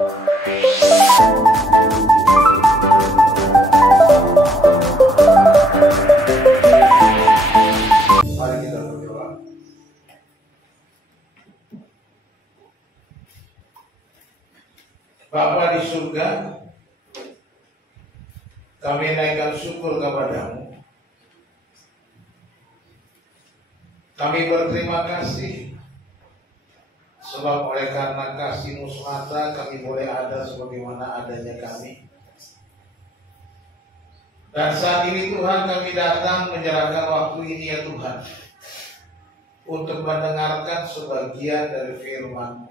Mari kita berdoa. Bapa di surga, kami naikkan syukur kepadamu. Kami berterima kasih sebab oleh karena kasih-Mu semata kami boleh ada sebagaimana adanya kami. Dan saat ini Tuhan kami datang menyerahkan waktu ini ya Tuhan untuk mendengarkan sebagian dari firman-Mu.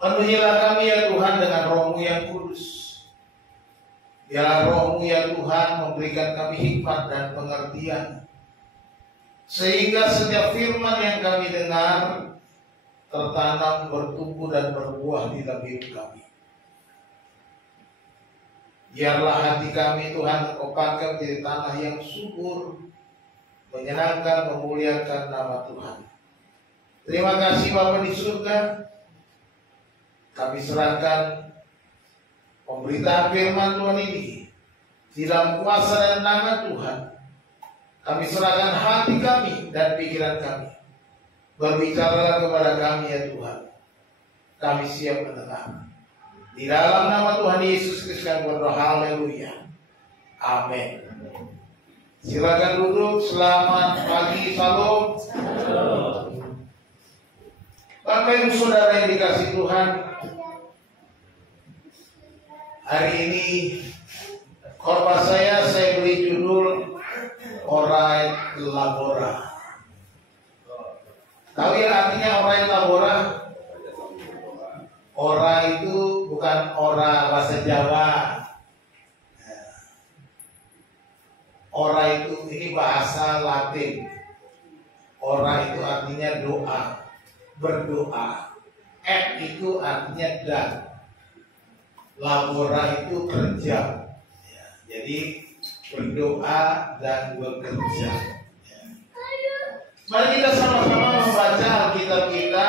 Penuhilah kami ya Tuhan dengan Roh-Mu yang kudus. Biarlah Roh-Mu ya Tuhan memberikan kami hikmat dan pengertian, sehingga setiap firman yang kami dengar tertanam, bertumbuh dan berbuah di dalam hidup kami. Biarlah hati kami Tuhan Engkau pakai menjadi tanah yang subur, menyenangkan, memuliakan nama Tuhan. Terima kasih Bapa di surga. Kami serahkan pemberitaan firman Tuhan ini di dalam kuasa dan nama Tuhan. Kami serahkan hati kami dan pikiran kami. Berbicaralah kepada kami ya Tuhan. Kami siap mendengar. Di dalam nama Tuhan Yesus Kristus kami berdoa, haleluya. Amin. Silakan duduk. Selamat pagi, salam. Bapak Ibu Saudara yang dikasihi Tuhan, hari ini khotbah saya beri judul Orai Labora. Tahu yang artinya Orai Labora? Ora itu bukan ora bahasa Jawa. Ora itu ini bahasa Latin. Ora itu artinya doa, berdoa. Et itu artinya dan. Labora itu kerja. Ya, jadi berdoa dan bekerja. Ya. Mari kita sama-sama membaca Alkitab kita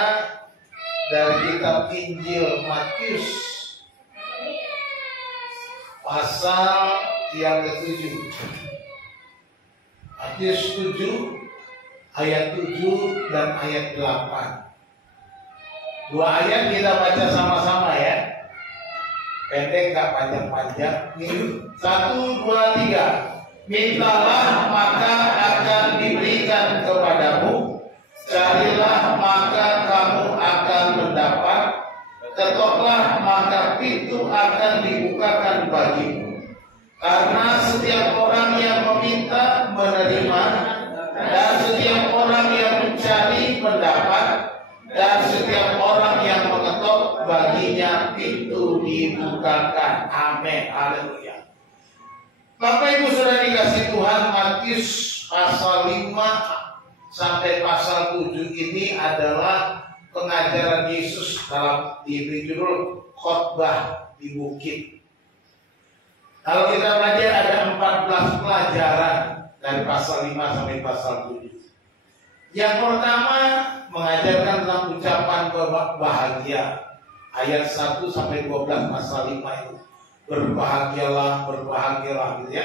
dari kitab Injil Matius pasal yang ke-7. Matius 7 ayat 7 dan ayat 8. Dua ayat kita baca sama-sama ya. Pendek gak panjang-panjang. 1, 2, 3. Mintalah maka akan diberikan kepadamu. Carilah maka kamu akan mendapat. Ketoklah maka pintu akan dibukakan bagimu. Karena setiap orang yang meminta menerima, dan setiap orang yang mencari mendapat, dan setiap orang yang mengetok baginya pintu dibukakan. Amin. Haleluya. Bapak Ibu Saudara dikasihi Tuhan, Matius pasal 5 sampai pasal 7 ini adalah pengajaran Yesus dalam diberi judul khotbah di bukit. Kalau kita belajar ada 14 pelajaran dari pasal 5 sampai pasal 7. Yang pertama mengajarkan tentang ucapan bahagia. Ayat 1 sampai 12 pasal 5 itu. Berbahagialah, berbahagialah gitu ya.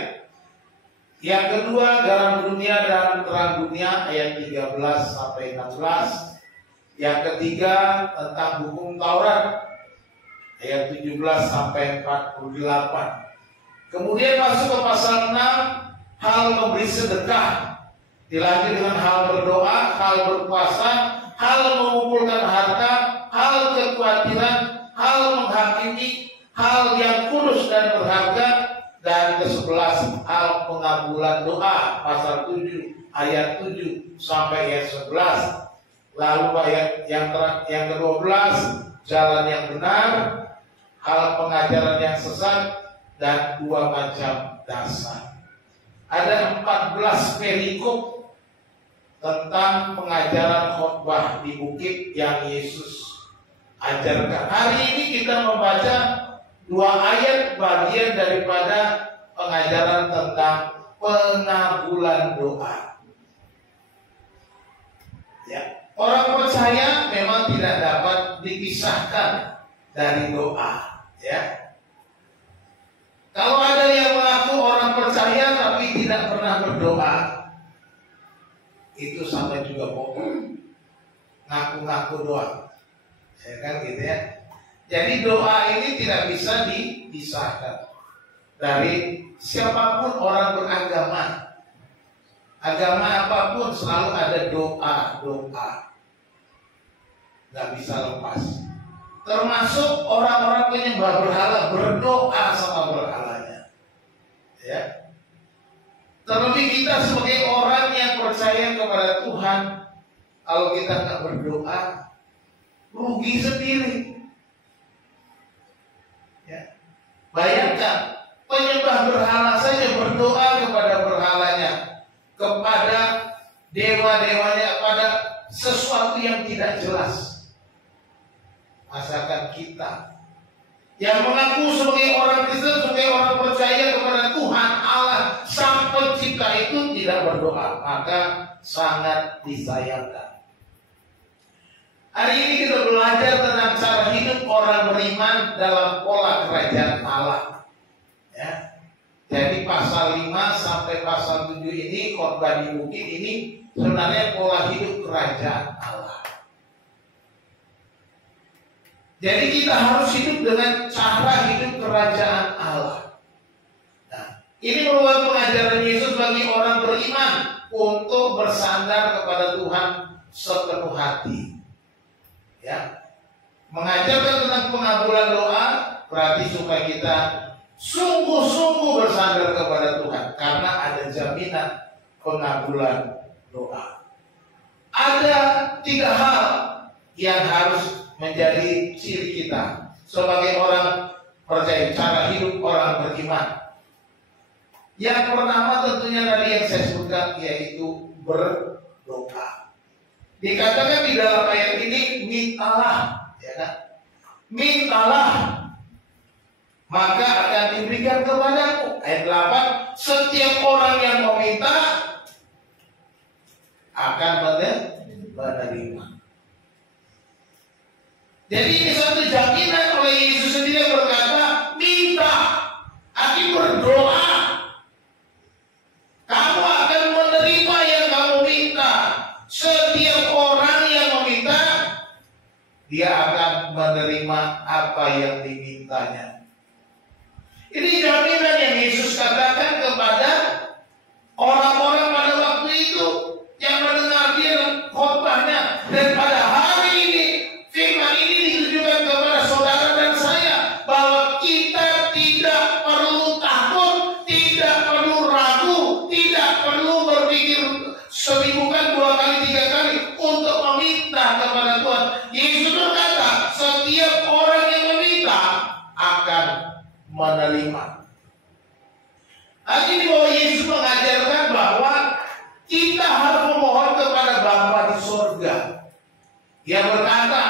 Yang kedua, garam dunia dan terang dunia, ayat 13 sampai 16. Yang ketiga, tentang hukum Taurat, ayat 17 sampai 48. Kemudian masuk ke pasal 6, hal memberi sedekah. Dilanjut dengan hal berdoa, hal berpuasa, hal mengumpulkan harta, hal kekhawatiran, hal menghakimi, hal yang kudus dan berharga. Dan ke-11 hal pengabulan doa, pasal 7 ayat 7 sampai ayat 11. Lalu ayat yang ke-12 jalan yang benar, hal pengajaran yang sesat, dan 2 macam dasar. Ada 14 perikop tentang pengajaran khotbah di bukit yang Yesus ajarkan. Hari ini kita membaca 2 ayat bagian daripada pengajaran tentang pengabulan doa. Ya, orang percaya memang tidak dapat dipisahkan dari doa, ya. Kalau ada yang mengaku orang percaya tapi tidak pernah berdoa, itu sama juga bohong. Ngaku-ngaku doang, ya kan gitu ya. Jadi doa ini tidak bisa dipisahkan dari siapapun orang beragama. Agama apapun selalu ada doa. Nggak bisa lepas. Termasuk orang-orang penyembah berhala berdoa sama berhalanya. Ya. Terlebih kita sebagai orang yang percaya kepada Tuhan, kalau kita nggak berdoa, rugi sendiri. Ya. Bayangkan, penyembah berhala saja berdoa kepada berhalanya, kepada dewa-dewanya, pada sesuatu yang tidak jelas. Masakan kita yang mengaku sebagai orang Kristen, sebagai orang percaya kepada Tuhan Allah Sang Pencipta itu tidak berdoa, maka sangat disayangkan. Hari ini kita belajar tentang cara hidup orang beriman dalam pola kerajaan Allah. Ya. Jadi pasal 5 sampai pasal 7 ini, khotbah di bukit ini sebenarnya pola hidup kerajaan Allah. Jadi kita harus hidup dengan cara hidup kerajaan Allah. Nah, ini merupakan pengajaran Yesus bagi orang beriman untuk bersandar kepada Tuhan sepenuh hati. Ya, mengajarkan tentang pengabulan doa berarti supaya kita sungguh-sungguh bersandar kepada Tuhan, karena ada jaminan pengabulan doa. Ada 3 hal yang harus menjadi ciri kita sebagai orang percaya, cara hidup orang beriman. Yang pertama tentunya tadi yang saya sebutkan, yaitu berdoa. Dikatakan di dalam ayat ini, mintalah, ya kan? Mintalah, maka akan diberikan kepadamu. Ayat 8, setiap orang yang meminta akan menerima. Jadi ini suatu jaminan oleh Yesus sendiri berkata, minta, aki berdoa, kamu akan menerima yang kamu minta. Setiap orang yang meminta, dia akan menerima apa yang dimintanya. Ini jaminan yang Yesus katakan kepada orang-orang pada waktu itu yang mendengar dia khotbahnya. Dan pada hari ini firman ini ditujukan kepada saudara dan saya, bahwa kita tidak perlu takut, tidak perlu ragu, tidak perlu berpikir 1000 kali, 2 kali, 3 kali untuk meminta kepada Tuhan. Yesus berkata, setiap orang yang meminta akan menerima. Ini bahwa Yesus mengajarkan bahwa kita harus memohon kepada Bapa di surga. Dia berkata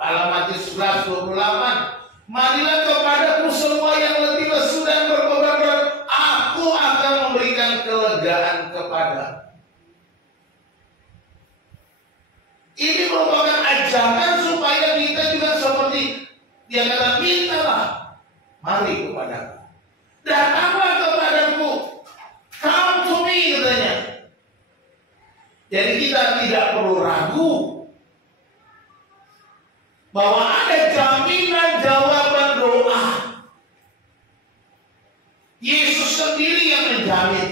dalam Matius 11:28, marilah kepadaku semua yang letih lesu dan berbeban berat, aku akan memberikan kelegaan kepada. Ini merupakan ajakan supaya kita juga seperti dia kata, mintalah, mari kepadaku, datanglah kepadaku, come to me, katanya. Jadi kita tidak perlu ragu bahwa ada jaminan jawaban doa. Yesus sendiri yang menjamin.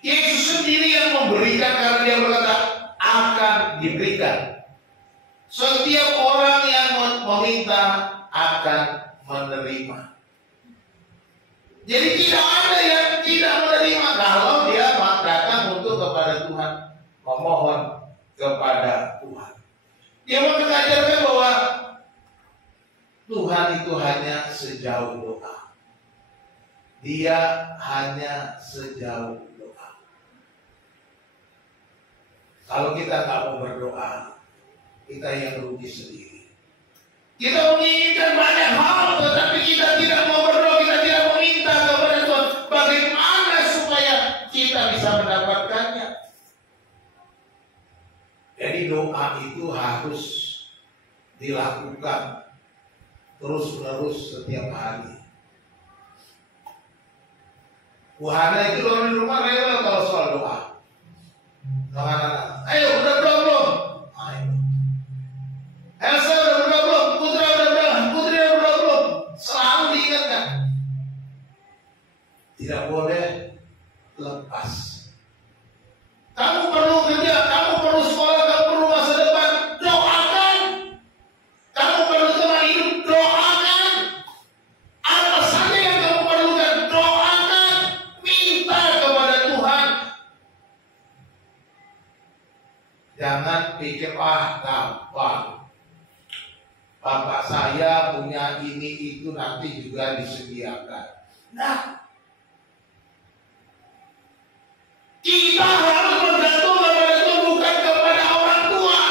Yesus sendiri yang memberikan, karena dia berkata akan diberikan. Setiap orang yang meminta akan menerima. Jadi tidak ada yang tidak menerima kalau dia datang untuk kepada Tuhan, memohon kepada Tuhan. Dia mengajarkan bahwa Tuhan itu hanya sejauh doa. Dia hanya sejauh doa. Kalau kita nggak mau berdoa, kita yang rugi sendiri. Kita menginginkan banyak hal, tetapi kita tidak mau berdoa, kita tidak meminta kepada Tuhan. Bagaimana supaya kita bisa mendapatkannya? Jadi doa itu harus dilakukan terus-menerus setiap hari. Wahana itu orang di rumah rewel kalau soal doa. Anak-anak, ayo udah berdoa belum? Ayo. Elsa udah berdoa belum? Putri udah berdoa belum? Selalu diingatkan. Tidak boleh lepas. Kamu perlu kerja, kamu perlu sekolah, kamu perlu masa depan, doakan. Kamu perlu teman hidup, doakan. Apa saja yang kamu perlukan, doakan. Minta kepada Tuhan. Jangan pikir, gampang. Bapak saya punya ini itu nanti juga disediakan. Nah, kita harus bergantung kepada Tuhan, bukan kepada orang tua.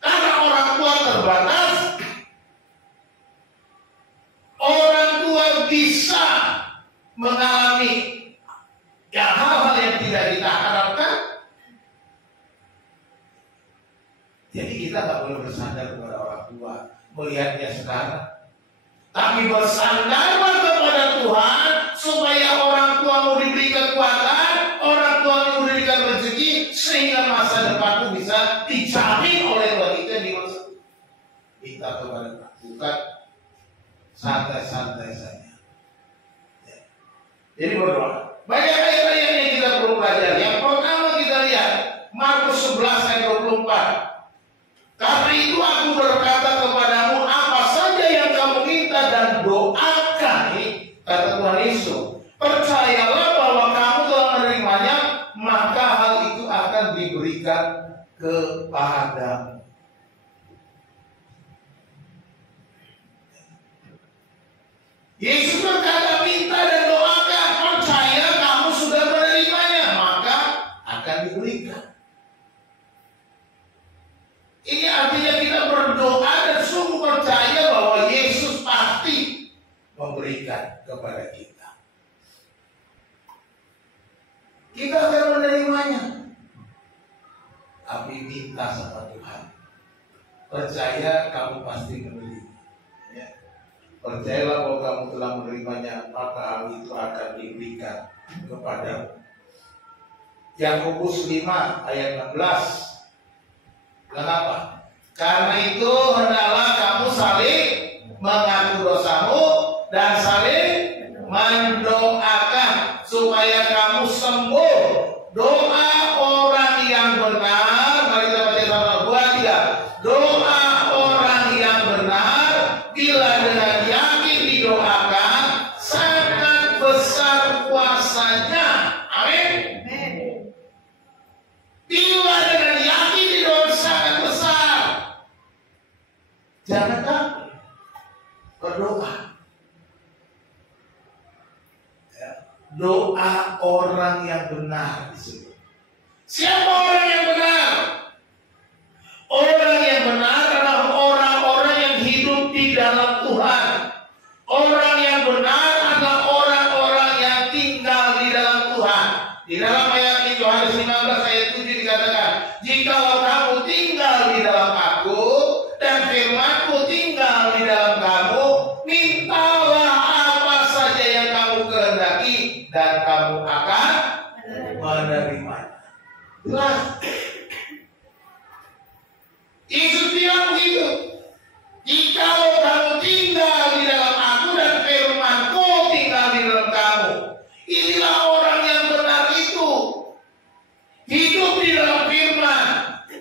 Karena orang tua terbatas. Orang tua bisa mengalami hal-hal yang tidak kita harapkan. Jadi kita nggak boleh bersandar kepada orang tua, melihatnya sekarang. Tapi bersandarlah kepada Tuhan, supaya orang tua mau diberi kekuatan, orang tua mau diberikan rezeki, sehingga masa depanmu bisa dijamin oleh Tuhan. Itu yang dimaksud. Minta kepada Tuhan, bukan santai-santai saja. Ya. Jadi berdoa. Banyak ayat-ayat yang kita perlu pelajari. Yang pertama kita lihat Markus 11 ayat 24. Karena itu aku berkata kepadamu, apa saja yang kamu minta dan doakan, kata Tuhan Yesus, percayalah bahwa kamu telah menerimanya, maka hal itu akan diberikan kepadamu. Yesus berkata, minta dan doakan, percaya kamu sudah menerimanya, maka akan diberikan. Ini artinya kita berdoa dan sungguh percaya bahwa Yesus pasti memberikan kepada kita. Kita akan menerimanya. Tapi minta sama Tuhan. Percaya kamu pasti menerima. Ya. Percayalah bahwa kamu telah menerimanya, maka hal itu akan diberikan kepadamu. Yakobus 5 ayat 16. Kenapa? Karena itu hendaklah kamu saling mengaku dosamu dan saling mendoakan supaya kamu sembuh. Doa orang yang benar, mari kita baca sama 2, 3. Doa orang yang benar bila dengan yakin didoakan sangat besar kuasanya. Amin. Bila dengan yakin didoakan sangat besar. Jangan takut berdoa. Ya. Doa orang yang benar disebut. Siapa orang yang benar? Orang yang benar adalah orang-orang yang hidup di dalam Tuhan. Orang yang benar adalah orang-orang yang tinggal di dalam Tuhan. Di dalam ayat ini Yohanes 15 ayat 7 dikatakan, jikalau kamu tinggal di dalam aku dan firman-Ku tinggal di dalam kamu, mintalah apa saja yang kamu kehendaki dan kamu akan menerimanya. Jelas. Yesus bilang begitu. Jikalau kamu tinggal di dalam aku dan firman-Ku tinggal di dalam kamu, inilah orang yang benar itu. Hidup di dalam firman,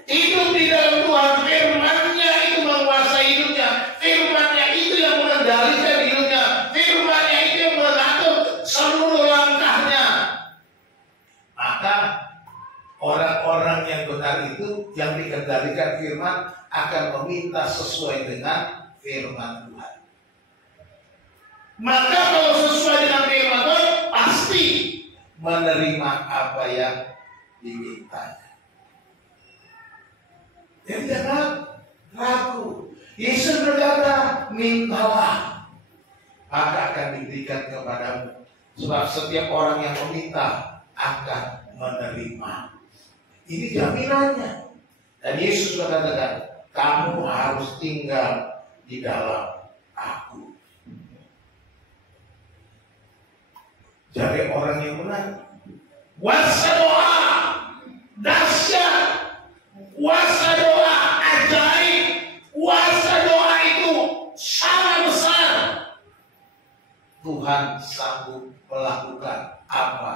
hidup di dalam Tuhan. Firman-Nya itu menguasai hidupnya. Firman-Nya itu yang mengendalikan hidupnya. Firman-Nya itu yang mengatur seluruh langkahnya. Maka orang-orang yang benar itu, yang dikendalikan firman, akan meminta sesuai dengan firman Tuhan. Maka kalau sesuai dengan firman Tuhan, pasti menerima apa yang dimintanya. Jadi jangan ragu. Yesus berkata, mintalah, maka akan diberikan kepadamu. Sebab setiap orang yang meminta akan menerima. Ini jaminannya. Dan Yesus mengatakan, kamu harus tinggal di dalam aku. Jadi orang yang benar, kuasa doa dahsyat, kuasa doa ajaib, kuasa doa itu sangat besar. Tuhan sanggup melakukan apa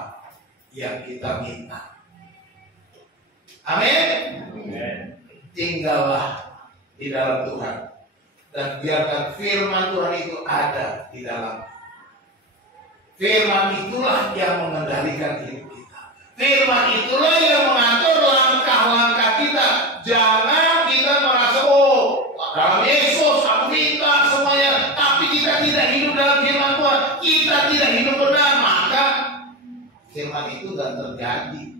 yang kita minta. Amin. Tinggallah di dalam Tuhan dan biarkan firman Tuhan itu ada di dalam. Firman itulah yang mengendalikan hidup kita. Firman itulah yang mengatur langkah-langkah kita. Jangan kita merasa, oh, dalam Yesus aku minta semuanya, tapi kita tidak hidup dalam firman Tuhan, kita tidak hidup benar, maka firman itu tidak terjadi.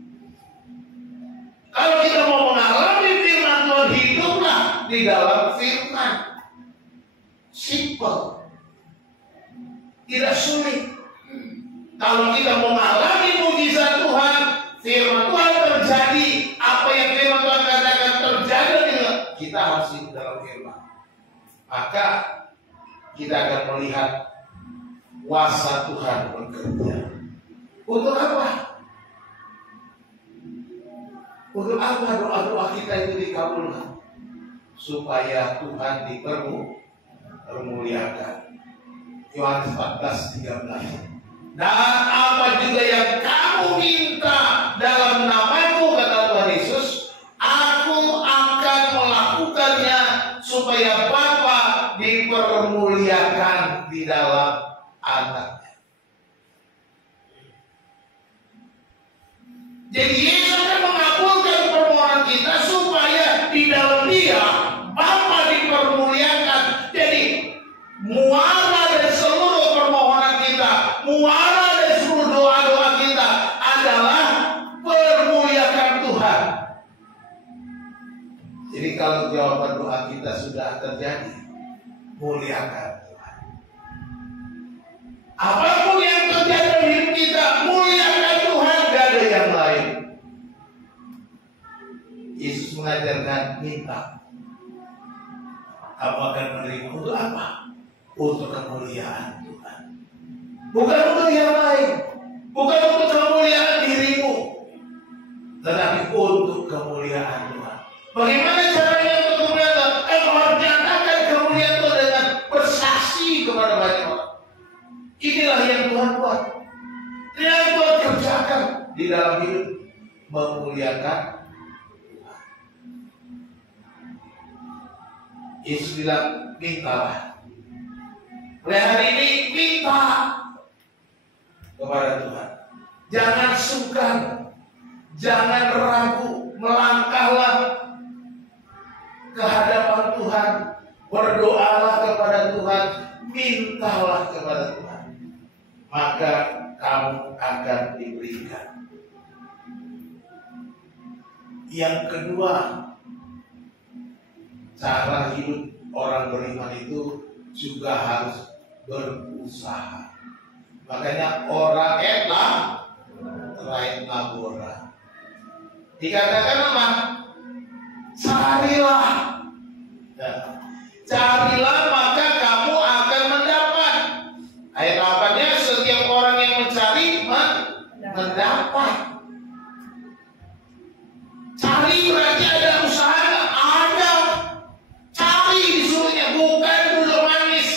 Kalau kita mau mengalami firman Tuhan, hiduplah di dalam firman. Simple, tidak sulit. Kalau kita mau mengalami mujizat Tuhan, firman Tuhan terjadi, apa yang firman Tuhan katakan terjadi, kita harus hidup dalam firman. Maka kita akan melihat kuasa Tuhan bekerja. Untuk apa? Untuk apa doa-doa kita itu dikabulkan? Supaya Tuhan dipermuliakan. Yohanes 14:13. Dan apa juga yang kamu minta dalam namaku, kata Tuhan Yesus, aku akan melakukannya supaya Bapa dipermuliakan di dalam anaknya. Jadi Yesus akan mengabulkan permohonan kita supaya di dalam Dia Bapa dipermuliakan. Jadi muara dari seluruh permohonan kita, muara dari seluruh doa-doa kita adalah permuliakan Tuhan. Jadi kalau jawaban doa kita sudah terjadi, muliakan Tuhan. Apapun yang terjadi dalam hidup kita, muliakan Tuhan, gak ada yang lain. Yesus mengajarkan minta, kamu akan menerima. Untuk apa? Untuk kemuliaan Tuhan. Bukan untuk yang lain. Bukan untuk kemuliaan dirimu, tetapi untuk kemuliaan Tuhan. Bagaimana caranya untuk kemuliaan Tuhan? Harus nyatakan kemuliaan Tuhan dengan bersaksi kepada banyak orang. Inilah yang Tuhan buat. Yang Tuhan kerjakan di dalam hidup, memuliakan Tuhan. Yesus bilang, mintalah. Mulai hari ini minta kepada Tuhan. Jangan sungkan, jangan ragu, melangkahlah ke hadapan Tuhan, berdoalah kepada Tuhan, mintalah kepada Tuhan, maka kamu akan diberikan. Yang kedua, cara hidup orang beriman itu juga harus berusaha. Makanya orang lain labora. Dikatakan apa? Carilah. Nah, carilah maka kamu akan mendapat. Ayat 8-nya, setiap orang yang mencari mendapat. Cari berarti ada usaha. Ada. Cari disuruhnya, bukan duduk manis.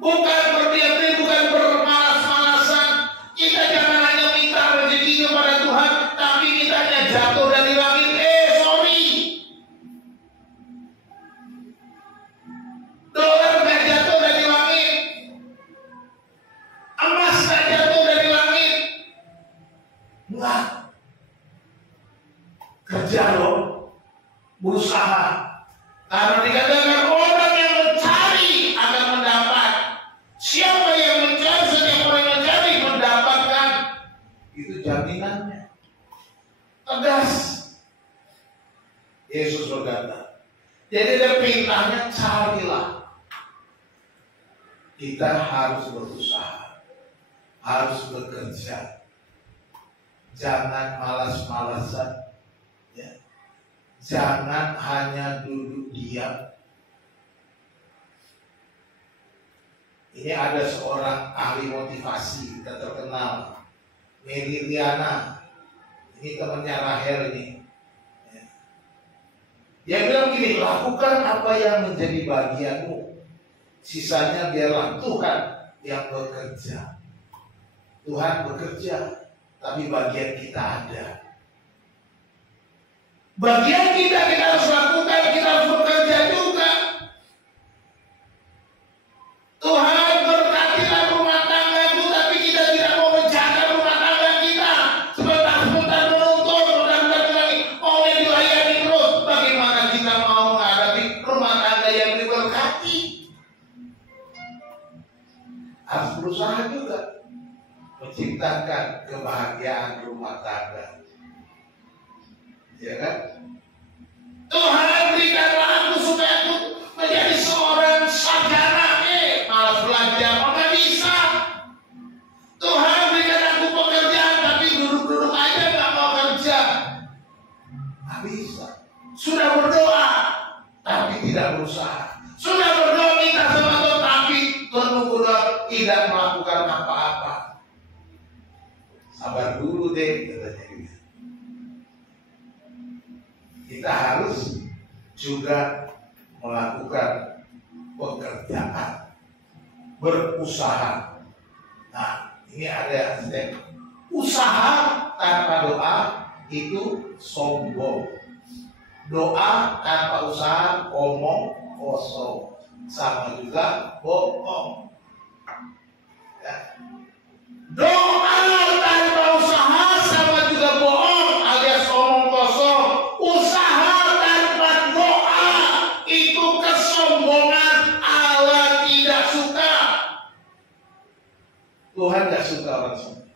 Bukan berdiam diri, bukan bermalas-malasan. Kita jangan hanya minta rezeki kepada Tuhan, tapi mintanya jatuh dari langit. Sorry. Dolar gak jatuh dari langit. Emas gak jatuh dari langit. Enggak. Kerja loh. Berusaha. Karena dikatakan orang yang mencari akan mendapat. Siapa yang mencari, setiap orang yang mencari mendapatkan. Itu jaminannya. Tegas. Yesus berkata. Jadi dia perintahnya carilah. Kita harus berusaha. Harus bekerja. Jangan malas-malasan. Ya. Jangan hanya duduk diam. Ini ada seorang ahli motivasi dan terkenal, Mary Riana. Ini temannya Rahel ini. Dia bilang gini, lakukan apa yang menjadi bagianmu. Sisanya biarlah Tuhan yang bekerja. Tuhan bekerja, tapi bagian kita ada. Bagian kita harus lakukan, kita harus bekerja juga. Tuhan berkatilah rumah tanggaku, tapi kita tidak mau menjaga rumah tangga kita. Sebentar-sebentar menuntut, sebentar-sebentar lagi mau dilayani terus. Bagaimana kita mau menghadapi rumah tangga yang diberkati? Harus berusaha juga menciptakan kebahagiaan rumah tangga. Ya kan? Tuhan berikanlah aku supaya aku menjadi seorang sarjana. Malas belajar, maka bisa. Tuhan berikan aku pekerjaan, tapi duduk-duduk aja gak mau kerja. Gak bisa. Sudah berdoa, tapi tidak berusaha. Sudah berdoa minta sama Tuhan, tapi Tuhan berdoa tidak melakukan apa-apa. Sabar dulu deh, katanya gitu. Kita harus juga melakukan pekerjaan, berusaha. Nah, ini ada step. Usaha tanpa doa itu sombong. Doa tanpa usaha omong kosong. Sama juga bohong. Ya. Doa tanpa usaha sama juga bohong alias omong kosong. Usaha tanpa doa itu kesombongan. Allah tidak suka. Tuhan tidak suka orang sombong.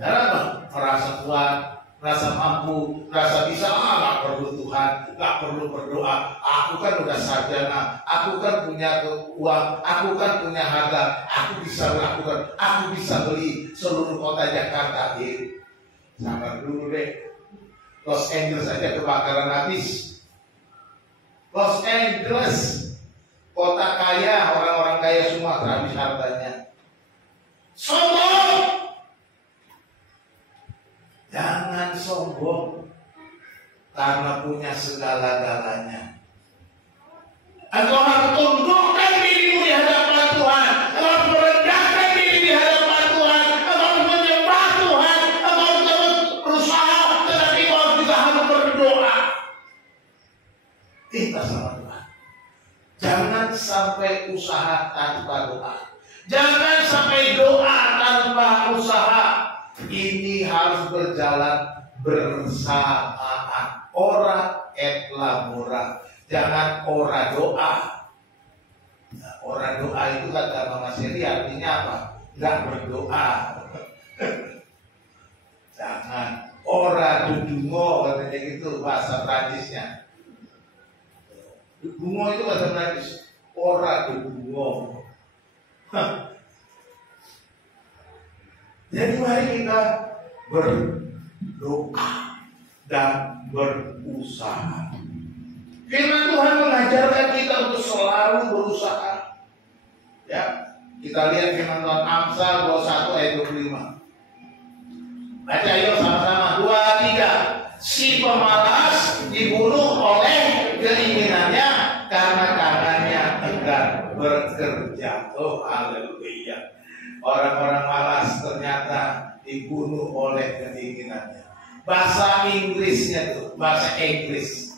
Kenapa? Merasa kuat, merasa mampu, merasa bisa. Gak perlu Tuhan, gak perlu berdoa. Aku kan udah sarjana, aku kan punya uang, aku kan punya harta, aku bisa melakukan, aku bisa beli seluruh kota Jakarta. Sabar dulu deh. Los Angeles aja kebakaran habis. Los Angeles, kota kaya, orang-orang kaya semua habis hartanya. Sombong. Jangan sombong karena punya segala-galanya. Engkau harus tundukkan dirimu di hadapan Tuhan. Engkau harus merendahkan diri di hadapan Tuhan. Engkau harus menyembah Tuhan. Engkau harus berusaha, tetapi engkau juga harus berdoa. Minta sama Tuhan. Jangan sampai usaha tanpa doa. Jangan sampai doa tanpa usaha. Ini harus berjalan bersamaan. Ora et labora. Jangan ora doa. Nah, ora doa itu kata Mama Seri artinya apa? Enggak berdoa. Jangan ora dudungo katanya gitu bahasa Prancisnya. Dudungo itu bahasa Prancis. Ora dudungo. Jadi mari kita berdoa dan berusaha. Firman Tuhan mengajarkan kita untuk selalu berusaha. Ya, kita lihat firman Tuhan Amsal 21 ayat 25. Baca yuk sama-sama. 2, 3. Si pemalas dibunuh oleh keinginannya karena tangannya enggan bekerja. Oh, haleluya. Orang-orang malas ternyata dibunuh oleh keinginannya. Bahasa Inggrisnya tuh, bahasa Inggris.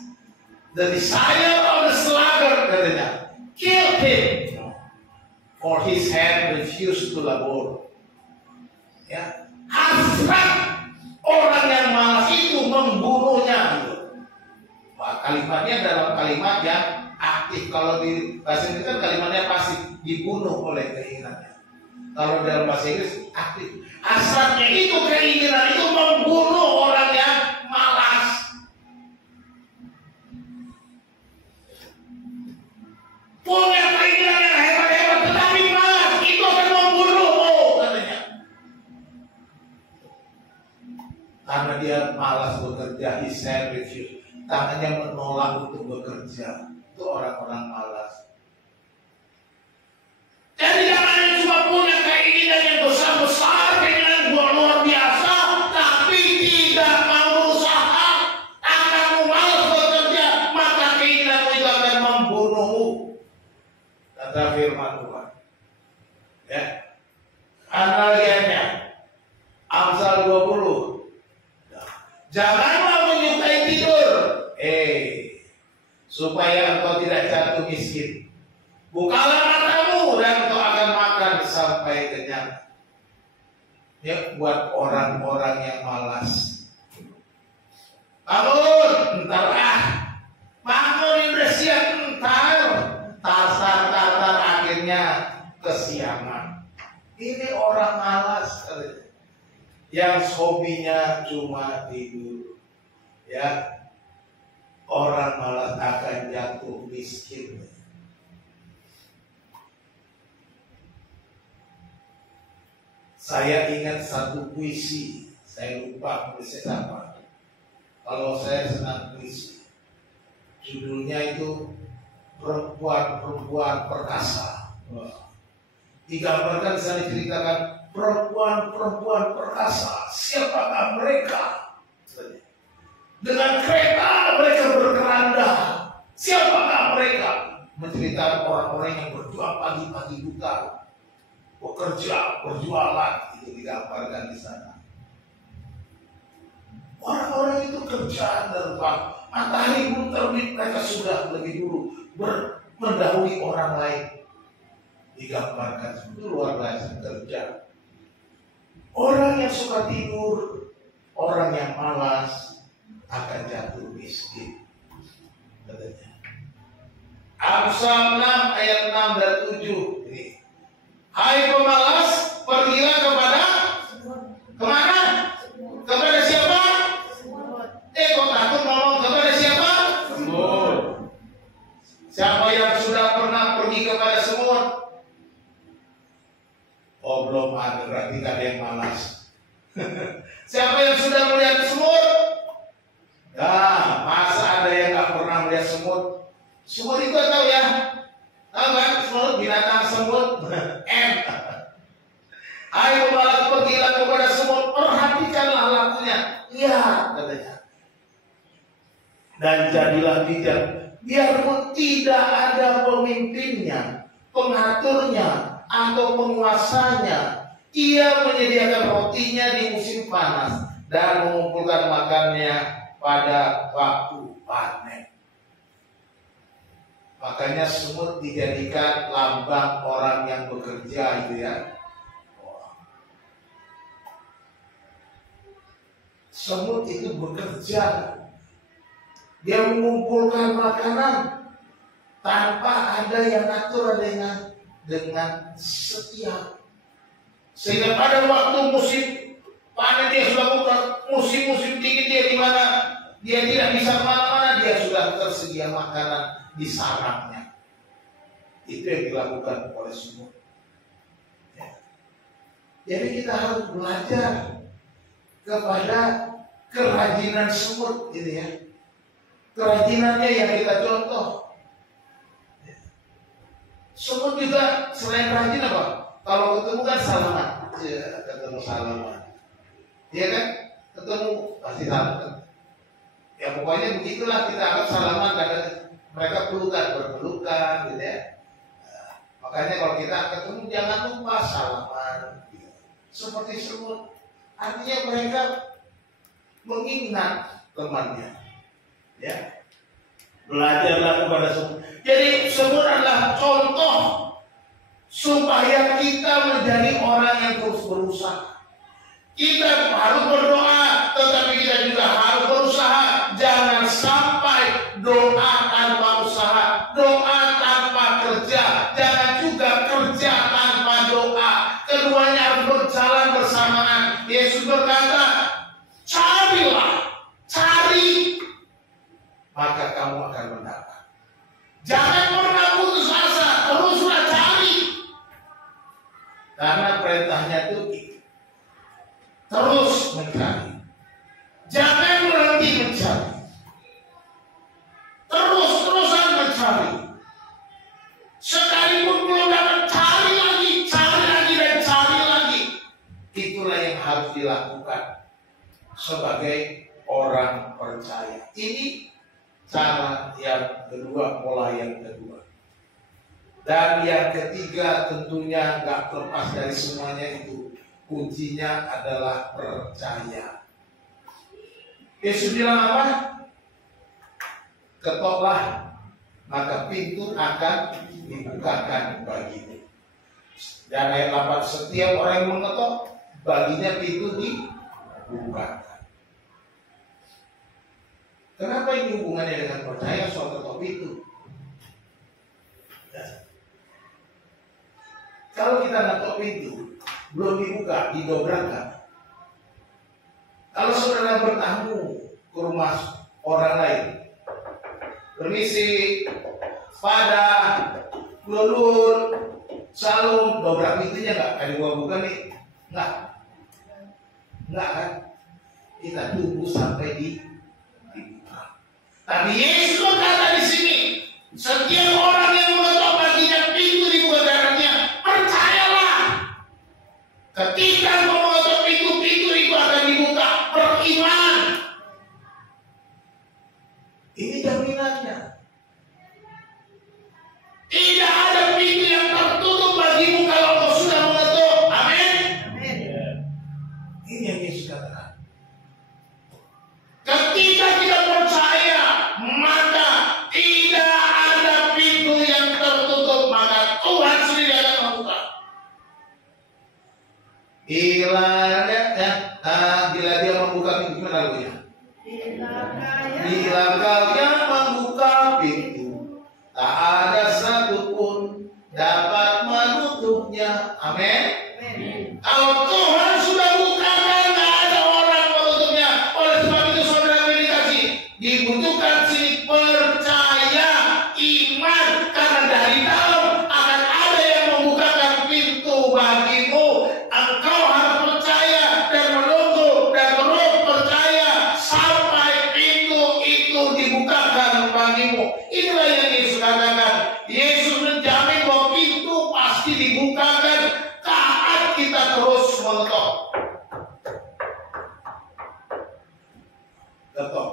The desire of the sluggard katanya, kill him, for his hand refused to labor. Ya, hasrat orang yang malas itu membunuhnya. Wah, kalimatnya dalam kalimat yang aktif. Kalau di bahasa Inggris kan kalimatnya pasif, dibunuh oleh keinginannya. Kalau dalam bahasa Inggris aktif. Hasratnya itu, keinginan itu membunuh orang yang malas. Punya keinginan yang hebat-hebat tetapi malas, itu akan membunuhmu katanya. Karena dia malas bekerja, his hand refused. bekerja. Itu orang-orang malas. Jadi jangan cuma punya keinginan yang besar-besar, keinginan luar biasa, tapi tidak mau berusaha. Kamu malas bekerja, maka keinginanmu itu akan membunuhmu. Kata firman Tuhan. Ya. Analiannya Amsal 20. Janganlah menyukai tidur, supaya engkau tidak jatuh miskin. Bukalah matamu dan engkau akan makan sampai kenyang. Ya, buat orang-orang yang malas. Bangun, ntar bangun udah siap, ntar tatar akhirnya kesiangan. Ini orang malas, yang hobinya cuma tidur. Ya, orang malas akan jatuh miskin. Saya ingat satu puisi, saya lupa puisinya apa. Kalau saya senang puisi, judulnya itu Perempuan-perempuan perkasa. Digambarkan, saya diceritakan perempuan-perempuan perkasa. Siapakah mereka? Dengan kereta mereka berkeranda. Siapakah mereka? Menceritakan orang-orang yang berjuang pagi-pagi buta, bekerja, berjualan, itu digambarkan di sana. Orang-orang itu kerja dan matahari belum terbit, mereka sudah lebih dulu mendahului orang lain. Digambarkan itu luar biasa kerja. Orang yang suka tidur, orang yang malas akan jatuh miskin. Katanya. Amsal 6 ayat 6 dan 7. Ini. Hai pemalas, pergilah kepada kemana? Kepada siapa? Kok takut ngomong kepada siapa? Semut. Siapa yang sudah pernah pergi kepada semut? Oh, belum ada, berarti ada yang malas. Siapa yang sudah melihat semut? Nah, masa ada yang nggak pernah melihat semut? Semut itu tahu ya? Tahu kan? Semut, binatang semut. Ayo malah pergilah kepada semut, perhatikanlah lakunya. Iya, katanya. Dan jadilah bijak, biarpun tidak ada pemimpinnya, pengaturnya, atau penguasanya. Ia menyediakan rotinya di musim panas dan mengumpulkan makannya pada waktu panen. Makanya semut dijadikan lambang orang yang bekerja, itu ya. Semut itu bekerja. Dia mengumpulkan makanan tanpa ada yang atur, dengan setia. Sehingga pada waktu musim panen dia sudah bukan, musim-musim dingin dia di mana dia tidak bisa kemana-mana, dia sudah tersedia makanan di sarangnya. Itu yang dilakukan oleh semut. Ya. Jadi kita harus belajar kepada kerajinan semut, gitu ya. Kerajinannya yang kita contoh. Semut juga selain rajin apa? Kalau ketemu kan salaman. Ya, ketemu salaman. Iya kan? Ketemu pasti salaman. Ya pokoknya begitulah, kita harus salaman karena mereka berpelukan gitu ya. Nah, makanya kalau kita ketemu jangan lupa salaman. Gitu. Seperti semut. Artinya mereka mengingat temannya. Ya, belajarlah kepada semut. Jadi semut adalah contoh supaya kita menjadi orang yang terus berusaha. Kita harus berdoa, tetapi kita juga harus berusaha. Jangan sampai doa tanpa usaha, doa tanpa kerja. Jangan juga kerja tanpa doa. Keduanya harus berjalan bersamaan. Yesus berkata, carilah, cari, maka kamu akan mendapat. Jangan pernah putus asa, teruslah cari. Karena perintahnya itu terus mencari. Jangan berhenti mencari. Terus-terusan sebagai orang percaya. Ini cara yang kedua, pola yang kedua. Dan yang ketiga tentunya nggak lepas dari semuanya itu, kuncinya adalah percaya. Yesus bilang apa? Ketoklah, maka pintu akan dibukakan bagimu. Dan ayat 8, setiap orang yang mengetok, baginya pintu dibukakan. Kenapa ini hubungannya dengan percaya soal ketok pintu? Ya. Kalau kita ngetok pintu, belum dibuka, didobrakkan. Kalau saudara bertamu ke rumah orang lain, permisi, pada, lulur, salam, dobrak pintunya nggak? Ada gua buka nih? Nggak kan? Kita tunggu sampai dibuka. Tapi Yesus berkata di sini, setiap orang yang mengetok baginya pintu dibuka, darahnya percayalah. Ketika kau mengetok pintu itu akan dibuka. Beriman. Ini jaminannya. Tidak ada pintu yang tertutup bagimu kalau kau sudah mengetuk. Amin. Ini yang Yesus katakan. Ketika kita percaya, maka tidak ada pintu yang tertutup, maka Tuhan sendiri akan membuka. Bila dia membuka pintu, gimana lagunya? Bila kalian membuka pintu, tak ada satupun dapat menutupnya. Amin. Kalau Tuhan sudah bukakan, tak ada orang menutupnya. Oleh sebab itu saudara meditasi, dibutuhkan sini percaya, iman, karena dari dalam akan ada yang membukakan pintu bagimu. Engkau harus percaya dan menunggu dan terus percaya sampai pintu itu dibukakan bagimu. Inilah yang Yesus katakan. Yesus menjamin bahwa pintu pasti dibukakan saat kita terus mengetok. Ketok.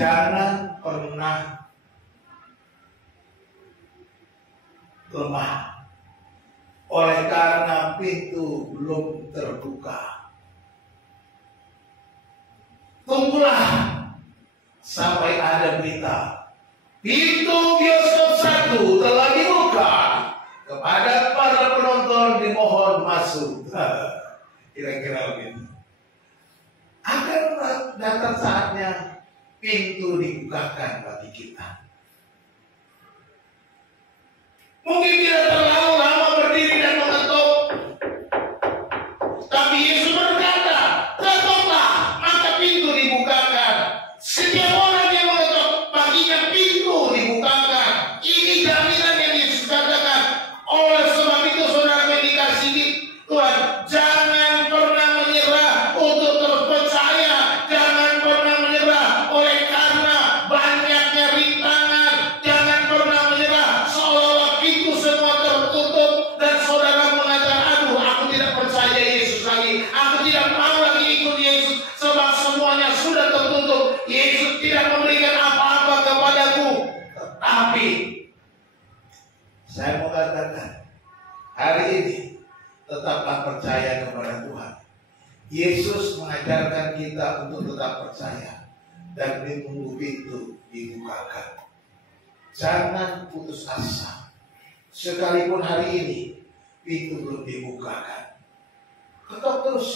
Jangan pernah lemah oleh karena pintu belum terbuka. Tunggulah sampai ada berita pintu bioskop 1 telah dibuka, kepada para penonton dimohon masuk. Kira-kira begitu. Akan datang saatnya pintu dibukakan bagi kita. Mungkin tidak terlalu lama berdiri dan mengetuk, tapi Yesus berkata, ketoklah, maka pintu dibukakan. Setiap orang yang mengetuk, baginya pintu dibukakan. Ini jaminan yang Yesus katakan. Oleh sebab itu saudara meditasi Tuhan, jangan pernah menyerah untuk terus percaya. Jangan pernah menyerah oleh karena banyaknya rintangan. Jangan pernah menyerah seolah-olah pintu semua tertutup dan saudara mengatakan, aduh, aku tidak percaya Yesus lagi. Aku tidak mau lagi ikut Yesus sebab semuanya sudah tertutup. Yesus tidak memberikan apa-apa kepadaku. Tetapi saya mau katakan, hari ini tetaplah percaya kepada Tuhan. Yesus mengajarkan kita untuk tetap percaya dan menunggu pintu dibukakan. Jangan putus asa. Sekalipun hari ini pintu belum dibukakan, ketok terus.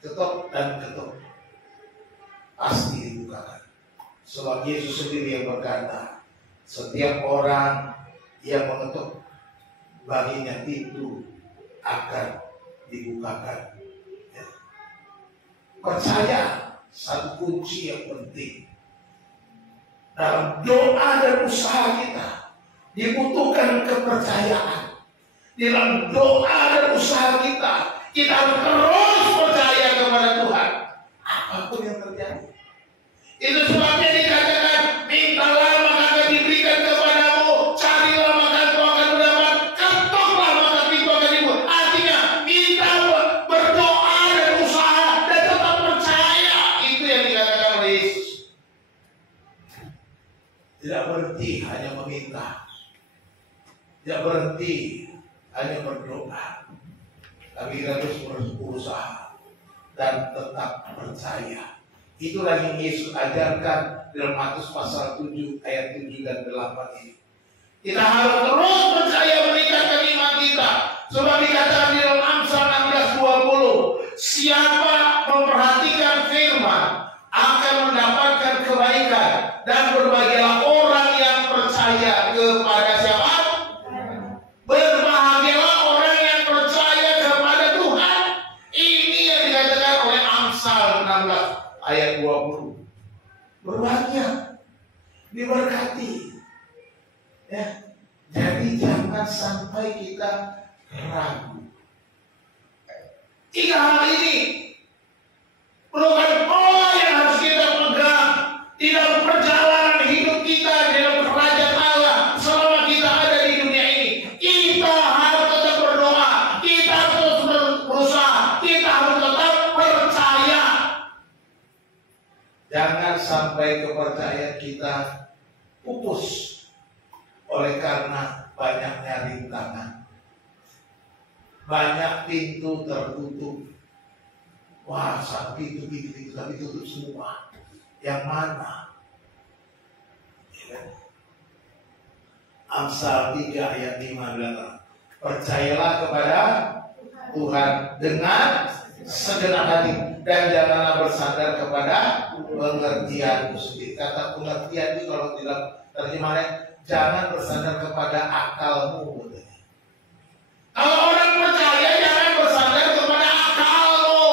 Ketok dan ketok. Pasti dibukakan. Sebab Yesus sendiri yang berkata, setiap orang yang mengetuk, baginya pintu akan dibukakan. Ya. Percaya satu kunci yang penting dalam doa dan usaha kita. Dibutuhkan kepercayaan. Dalam doa dan usaha kita harus terus percaya kepada Tuhan apapun yang terjadi. Itu sebabnya dikatakan, mintalah maka akan diberikan kepadamu, carilah maka engkau akan mendapat, ketoklah maka pintu akan dibuka. Artinya minta Tidak berhenti hanya meminta, tidak berhenti hanya berdoa, tapi kita terus berusaha dan tetap percaya. Itulah yang Yesus ajarkan dalam Matius pasal 7 ayat 7 dan 8 ini. Kita harus terus percaya meningkatkan iman kita. Sebab dikatakan di dalam Amsal 16:20, siapa memperhatikan firman akan mendapatkan kebaikan, dan berbahagialah orang yang percaya kepada siapa? Berbahagialah orang yang percaya kepada Tuhan. Ini yang dikatakan oleh Amsal 16 ayat 20. Berbahagia, diberkati. Ya, jadi jangan sampai kita ragu. 3 hal ini merupakan pola yang harus kita pegang di dalam perjalanan hidup kita di dalam kerajaan Allah selama kita ada di dunia ini. Kita harus tetap berdoa, kita harus terus berusaha, kita harus tetap percaya. Jangan sampai kepercayaan kita pupus oleh karena banyaknya rintangan, banyak pintu tertutup. Wah, satu pintu tapi tutup semua. Yang mana? Amsal 3 ayat 5 bilang, percayalah kepada Tuhan dengan segenap hati, dan janganlah bersandar kepada pengertianmu sendiri. Kata pengertian itu kalau dalam terjemahannya, jangan bersandar kepada akalmu. Kalau orang percaya, jangan bersandar kepada akalmu.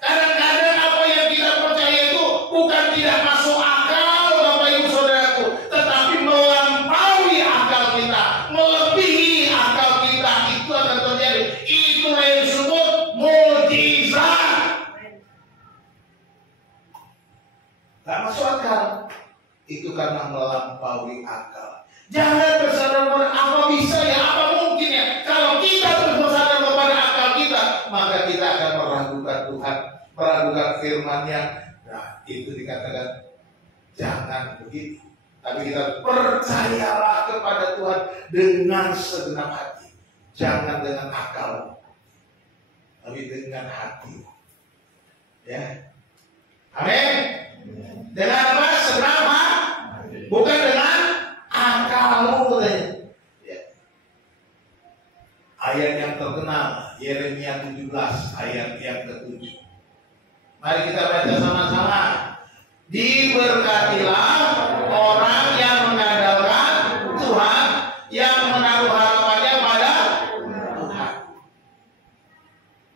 Kadang-kadang apa yang kita percaya itu bukan tidak masuk akal, Bapak Ibu Saudaraku, tetapi melampaui akal kita, melebihi akal kita. Itu akan terjadi. Itulah yang disebut mukjizat. Gak masuk akal. Itu karena melampaui akal. Jangan bersandar kepada apa bisa ya, apa mungkin ya. Kalau kita terus bersandar kepada akal kita, maka kita akan meragukan Tuhan, meragukan firman-Nya. Nah, itu dikatakan jangan begitu. Tapi kita percayalah kepada Tuhan dengan segenap hati. Jangan dengan akal, tapi dengan hati. Ya. Amin. Dengan apa? Segenap hati. Bukan dengan akalmu. Ya. Ayat yang terkenal, Yeremia 17 ayat yang ke-7. Mari kita baca sama-sama. Diberkatilah orang yang mengandalkan Tuhan, yang menaruh harapannya pada Tuhan.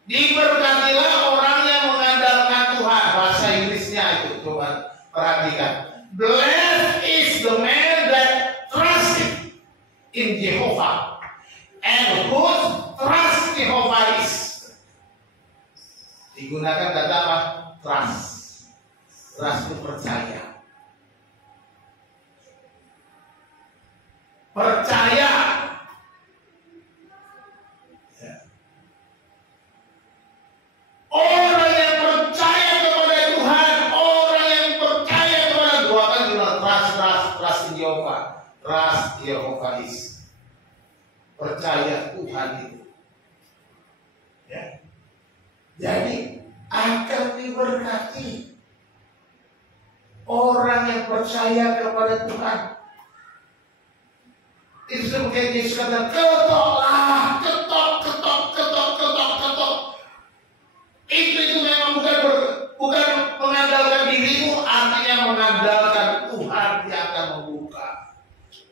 Diberkatilah orang yang mengandalkan Tuhan. Bahasa Inggrisnya itu, coba perhatikan. Blessed is the man that trusted in Jehovah, and whose trust Jehovah is. Digunakan kata apa? Trust. Trust itu percaya. Percaya. Ya. Orang yang percaya kepada Tuhan, orang yang percaya kepada Tuhan, kan juga trust in Jehovah. Trust Jehovah is. Percaya Tuhan itu. Ya. Jadi akan diberkati orang yang percaya kepada Tuhan. Itu seperti Yesus kata, ketoklah, ketok. Itu memang bukan mengandalkan dirimu, artinya mengandalkan Tuhan yang akan membuka.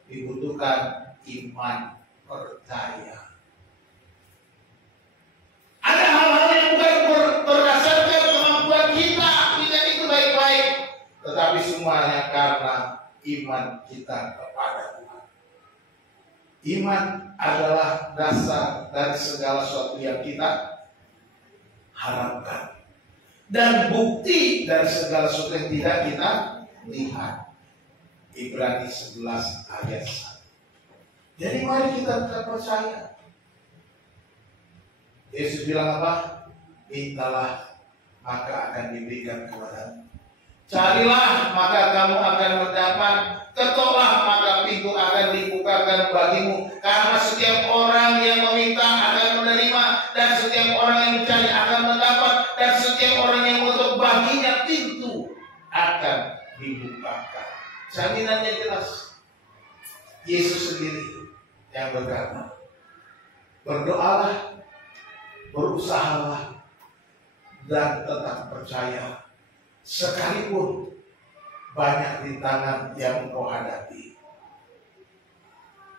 Dibutuhkan iman, percaya. Ada hal-hal yang bukan berdasarkan kemampuan kita itu baik-baik, tetapi semuanya karena iman kita kepada Tuhan. Iman adalah dasar dari segala sesuatu yang kita harapkan, dan bukti dari segala sesuatu yang tidak kita lihat. Ibrani 11 ayat 1. Jadi mari kita tetap percaya. Yesus bilang apa? Mintalah, maka akan diberikan kepadamu. Carilah, maka kamu akan mendapat. Ketoklah, sediakan bagimu. Karena setiap orang yang meminta akan menerima, dan setiap orang yang mencari akan mendapat, dan setiap orang yang mengetuk baginya pintu akan dibukakan. Jaminannya jelas. Yesus sendiri yang berkata, berdoalah, berusahalah, dan tetap percaya. Sekalipun banyak rintangan yang engkau hadapi.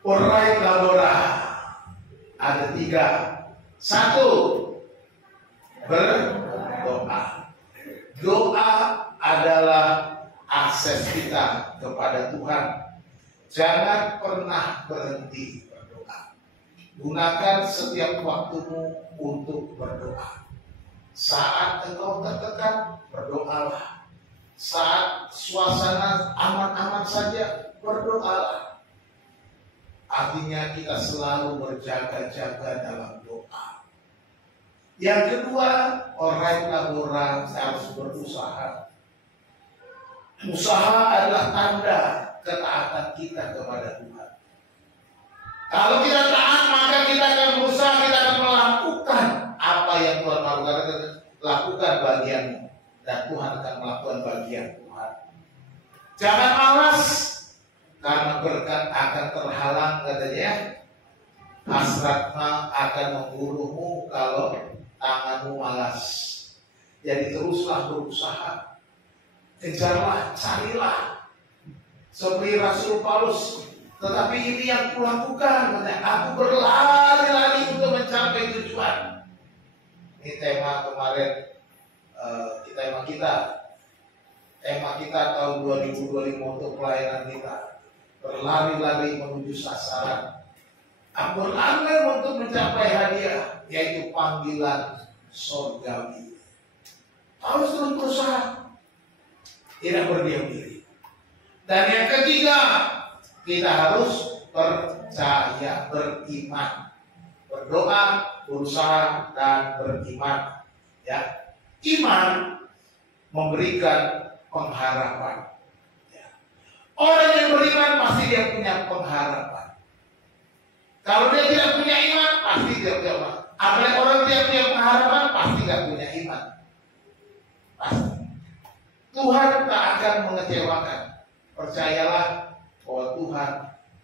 Urai labora ada 3. 1, berdoa. Doa adalah akses kita kepada Tuhan. Jangan pernah berhenti berdoa. Gunakan setiap waktumu untuk berdoa. Saat engkau tertekan, berdoalah. Saat suasana aman-aman saja, berdoalah. Artinya kita selalu berjaga-jaga dalam doa. Yang kedua, orang harus berusaha. Usaha adalah tanda ketaatan kita kepada Tuhan. Kalau kita taat, maka kita akan berusaha, kita akan melakukan apa yang Tuhan lakukan bagianmu, dan Tuhan akan melakukan bagian Tuhan. Jangan malas, karena berkat akan terhalang, katanya. Hasratnya akan membunuhmu kalau tanganmu malas. Jadi teruslah berusaha, kejarlah, carilah. Seperti Rasul Paulus, tetapi ini yang kulakukan, aku berlari-lari untuk mencapai tujuan. Ini tema kemarin, tema kita tahun 2025 untuk pelayanan kita. Berlari-lari menuju sasaran. Aku berlari untuk mencapai hadiah, yaitu panggilan surgawi. Harus terus berusaha, tidak berdiam diri. Dan yang ketiga, kita harus percaya, beriman. Berdoa, berusaha, dan beriman. Ya, iman memberikan pengharapan. Ya. Orang yang beriman pasti dia punya pengharapan. Kalau dia tidak punya iman, pasti dia punya iman. Apalagi orang dia punya pengharapan, pasti tidak punya iman. Pasti. Tuhan tak akan mengecewakan. Percayalah bahwa Tuhan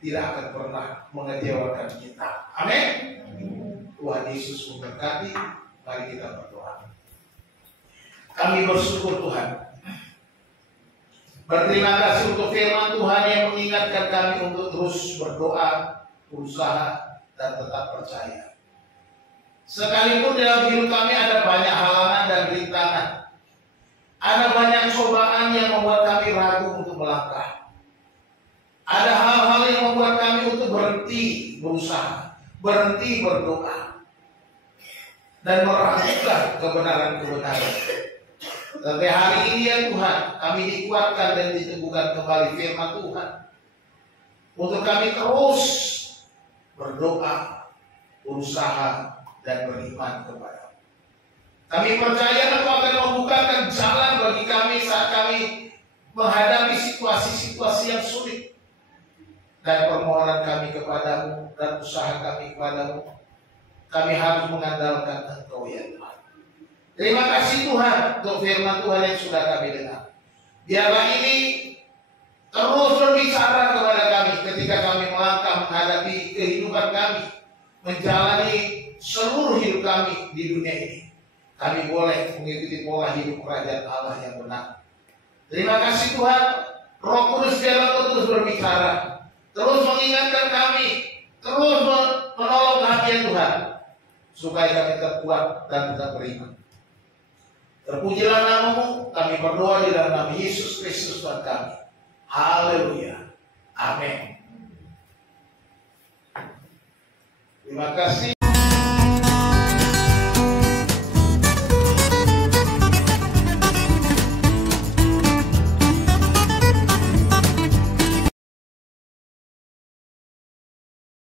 tidak akan pernah mengecewakan kita. Amin. Tuhan Yesus memberkati. Mari kita berdoa. Kami bersyukur Tuhan. Berterima kasih untuk firman Tuhan yang mengingatkan kami untuk terus berdoa, berusaha, dan tetap percaya. Sekalipun dalam hidup kami ada banyak halangan dan rintangan, ada banyak cobaan yang membuat kami ragu untuk melangkah. Ada hal-hal yang membuat kami untuk berhenti berusaha, berhenti berdoa, dan meragukan kebenaran-kebenaran. Tapi hari ini ya Tuhan, kami dikuatkan dan diteguhkan kembali firman Tuhan, untuk kami terus berdoa, berusaha, dan beriman kepada-Mu. Kami percaya Engkau akan membukakan jalan bagi kami saat kami menghadapi situasi-situasi yang sulit. Dan permohonan kami kepada-Mu dan usaha kami kepada-Mu, kami harus mengandalkan Engkau ya Tuhan. Terima kasih Tuhan untuk firman Tuhan yang sudah kami dengar. Biarlah ini terus berbicara kepada kami ketika kami melangkah menghadapi kehidupan kami, menjalani seluruh hidup kami di dunia ini. Kami boleh mengikuti pola hidup kerajaan Allah yang benar. Terima kasih Tuhan. Roh Kudus biarlah terus berbicara, terus mengingatkan kami, terus menolong kami Tuhan, supaya kami terkuat dan tetap beriman. Terpujilah nama-Mu, kami berdoa di dalam nama Yesus Kristus Tuhan kami. Haleluya. Amin. Terima kasih.